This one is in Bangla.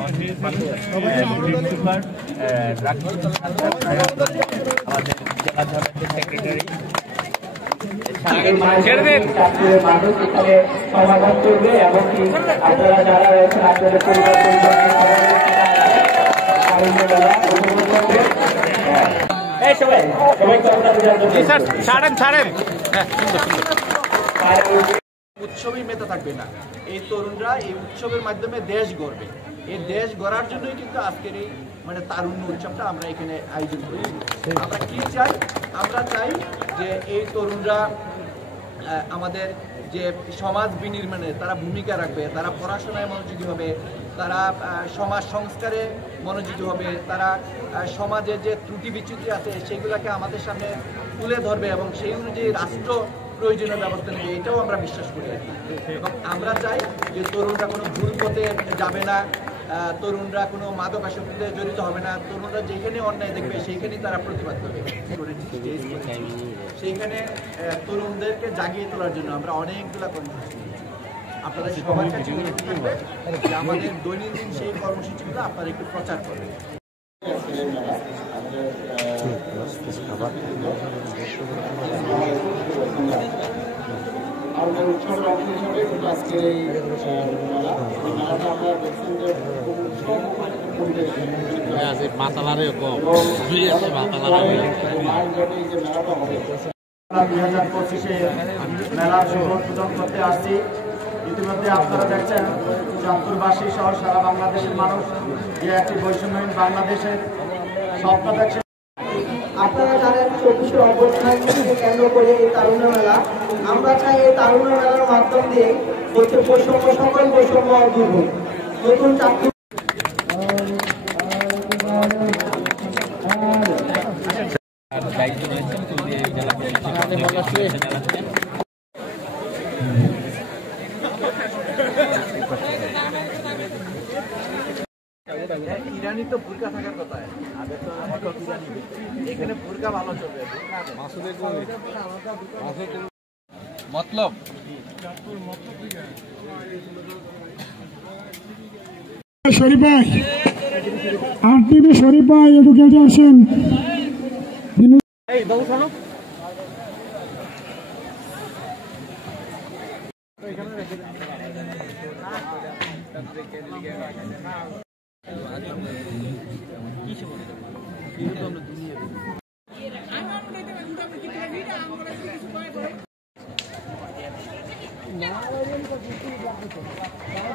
আমাদের জেলা জামায়াতের সেক্রেটারি মানুষ এখানে সমাধান করবে এবং কি আপনারা যারা রয়েছেন আপনাদের পরিবার উৎসবই মেতে থাকবে না। এই তরুণরা এই উৎসবের মাধ্যমে দেশ গড়বে। এই দেশ গড়ার জন্যই কিন্তু আজকের এই তারুণ্য উৎসবটা আমরা এখানে আয়োজন করি। আমরা কি চাই? আমরা চাই যে এই তরুণরা আমাদের যে সমাজ বিনির্মাণে তারা ভূমিকা রাখবে, তারা পড়াশোনায় মনোযোগী হবে, তারা সমাজ সংস্কারে মনোযোগী হবে, তারা সমাজের যে ত্রুটি বিচ্যুতি আছে সেগুলোকে আমাদের সামনে তুলে ধরবে এবং সেই অনুযায়ী রাষ্ট্র প্রয়োজনীয় ব্যবস্থা নেবে, এটাও আমরা বিশ্বাস করি। এবং আমরা চাই যে তরুণরা কোনো ভুল পথে যাবে না, তরুণরা কোনো মাদকাসক্তিতে জড়িত হবে না, তরুণরা যেখানে অন্যায় দেখবে সেইখানেই তারা প্রতিবাদ করবে। সেইখানে তরুণদেরকে জাগিয়ে তোলার জন্য আমরা অনেকগুলো কর্মসূচি নিয়েছি। আপনাদের সবার কাছে অনুরোধ থাকবে যে আমাদের দৈনন্দিন সেই কর্মসূচিগুলো আপনারা একটু প্রচার করবেন। আমাদের উৎসবের অংশ হিসাবে কিন্তু আজকের এই মেলাটা আমরা দেখছেন যে মেলার শুভ উদ্বোধন করতে আসছি। ইতিমধ্যে আপনারা দেখছেন চাঁদপুরবাসী সহ সারা বাংলাদেশের মানুষ যে একটি বৈষম্যহীন বাংলাদেশের স্বপ্ন দেখছেন। আপনারা জানেন 24শে অভ্যুত্থানকে কেন্দ্র করে এই তারুণ্য মেলা, আমরা চাই এই তারুণ্য মেলার মাধ্যম দিয়ে হচ্ছে বৈষম্য, সকল বৈষম্য দূর হোক। নতুন চাকরি ইরানি তো বুরকা থাকার কথা, এখানে বুরকা ভালো চলবে। মতলব শরীফ ভাই, আরটিভি শরীফ ভাই একটু কেটে আসেন। এই বাবু শোনো, আমরা